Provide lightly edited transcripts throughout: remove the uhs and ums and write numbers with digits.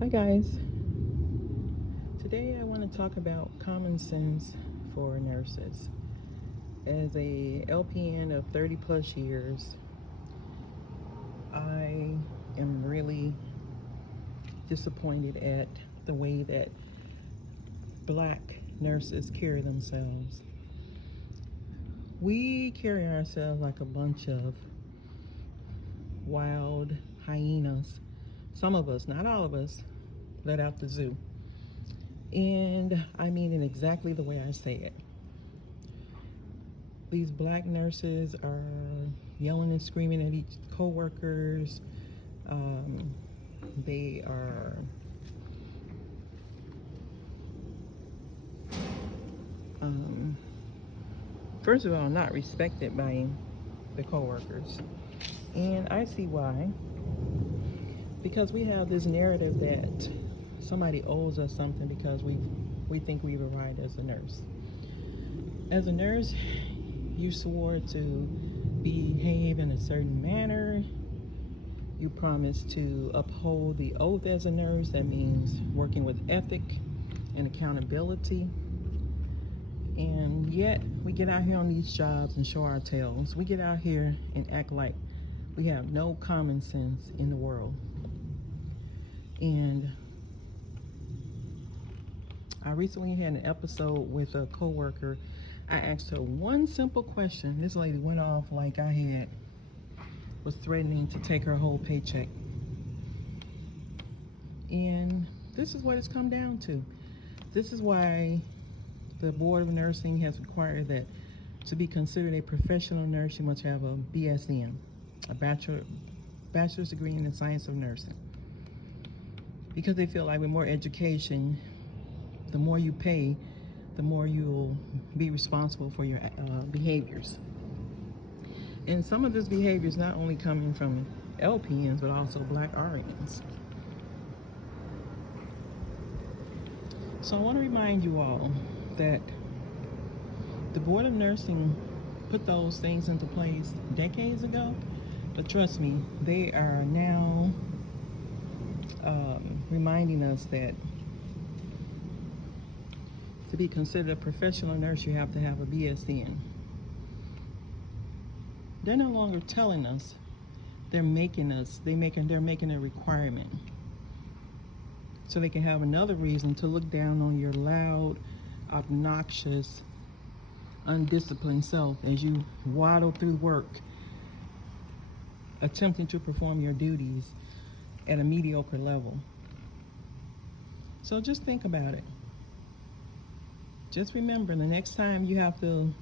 Hi guys. Today I want to talk about common sense for nurses. As a LPN of 30 plus years, I am really disappointed at the way that black nurses carry themselves. We carry ourselves like a bunch of wild hyenas. Some of us, not all of us, let out the zoo. And I mean it exactly the way I say it. These black nurses are yelling and screaming at each co-workers. Um, they are um, first of all not respected by the co-workers, and I see why. Because we have this narrative that somebody owes us something because we think we've arrived as a nurse. As a nurse, you swore to behave in a certain manner. You promise to uphold the oath as a nurse. That means working with ethic and accountability. And yet, we get out here on these jobs and show our tails. We get out here and act like we have no common sense in the world. And I recently had an episode with a coworker. I asked her one simple question. This lady went off like I was threatening to take her whole paycheck. And this is what it's come down to. This is why the Board of Nursing has required that to be considered a professional nurse, you must have a BSN, a bachelor's degree in the science of nursing. Because they feel like with more education, the more you pay, the more you'll be responsible for your behaviors. And some of this behavior is not only coming from LPNs, but also black RNs. So I want to remind you all that the Board of Nursing put those things into place decades ago, but trust me, they are now reminding us that to be considered a professional nurse, you have to have a BSN. They're no longer telling us; they're making a requirement, so they can have another reason to look down on your loud, obnoxious, undisciplined self as you waddle through work, attempting to perform your duties at a mediocre level. So just think about it. Just remember, the next time you have to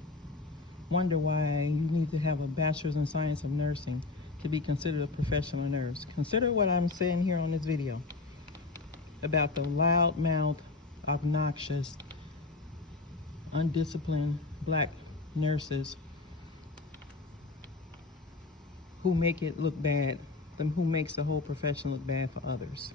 wonder why you need to have a bachelor's in science of nursing to be considered a professional nurse, consider what I'm saying here on this video about the loudmouth, obnoxious, undisciplined black nurses who make it look bad, who makes the whole profession look bad for others.